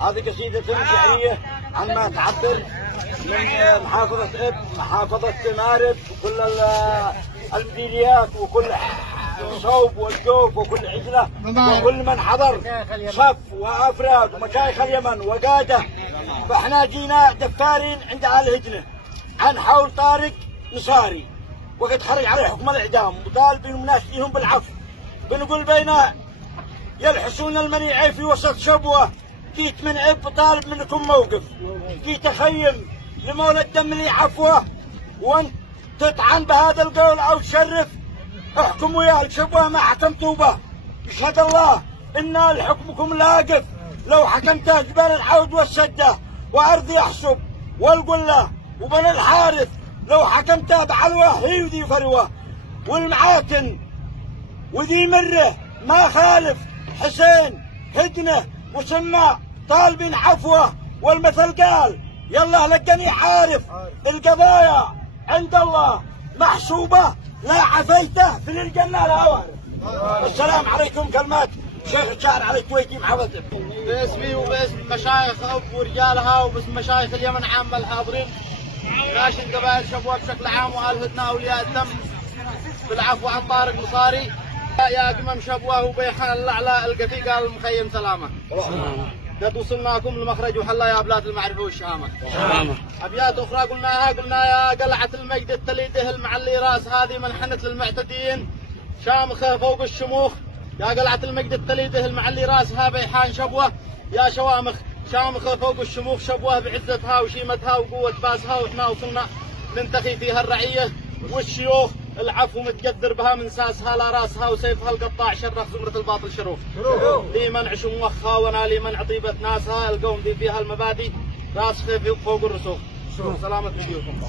هذه قصيدة شعرية عما تعبر من محافظة إب، محافظة مارب، وكل المديريات، وكل صوب والجوف، وكل عجلة، وكل من حضر صف وأفراد ومشايخ اليمن وقادة. فإحنا جينا دفارين عند أهل هجنة عن حول طارق نصاري، وقد خرج عليه حكم الإعدام، وطالبين الناس فيهم بالعفو. بنقول بينا يلحسون المنيعي في وسط شبوة. جيت من عب طالب منكم موقف، جيت أخيم لمولى الدم لي عفوه، وانت تطعن بهذا القول أو تشرف. احكموا يا الشبوة ما حكمتوا به، يشهد الله إن لحكمكم لاقف. لو حكمته جبال العود والسدة وأرض يحسب والقلة وبن الحارث، لو حكمته بعلوه هي وذي فروه والمعاكن وذي مره، ما خالف حسين هدنه وسمى طالبين عفوه. والمثل قال يلا لقني عارف القضايا عند الله محسوبه، لا عفيته في الجنه لا وارث. السلام عليكم. كلمات شيخ الشاعر علي الكويتي محافظة. باسمي وباسم مشايخ أب ورجالها وباسم مشايخ اليمن عامة الحاضرين، ناشد قبائل شبوة بشكل عام وآل هدنة أولياء الدم بالعفو عن طارق نصاري. يا قمم شبوة وبيحان الأعلى القفي قال المخيم سلامة. قد وصلناكم لمخرج وحلا يا بلاد المعرفة والشهامة. أبيات أخرى قلنا يا قلعة المجد التليده المعلي راس، هذه منحنت للمعتدين شامخة فوق الشموخ. يا قلعة المجد التليده المعلي راسها بيحان شبوة، يا شوامخ شامخة فوق الشموخ شبوة بعزتها وشيمتها وقوة باسها. وإحنا وصلنا ننتخي فيها الرعية والشيوخ، العفو متقدر بها من ساسها لا راسها، وسيفها القطاع شرخ زمرة الباطل شروف. لي منع شموخها وانا لي منع طيبة ناسها، القوم ذي فيها المبادئ راس فوق الرسوخ. سلامة نبيكم.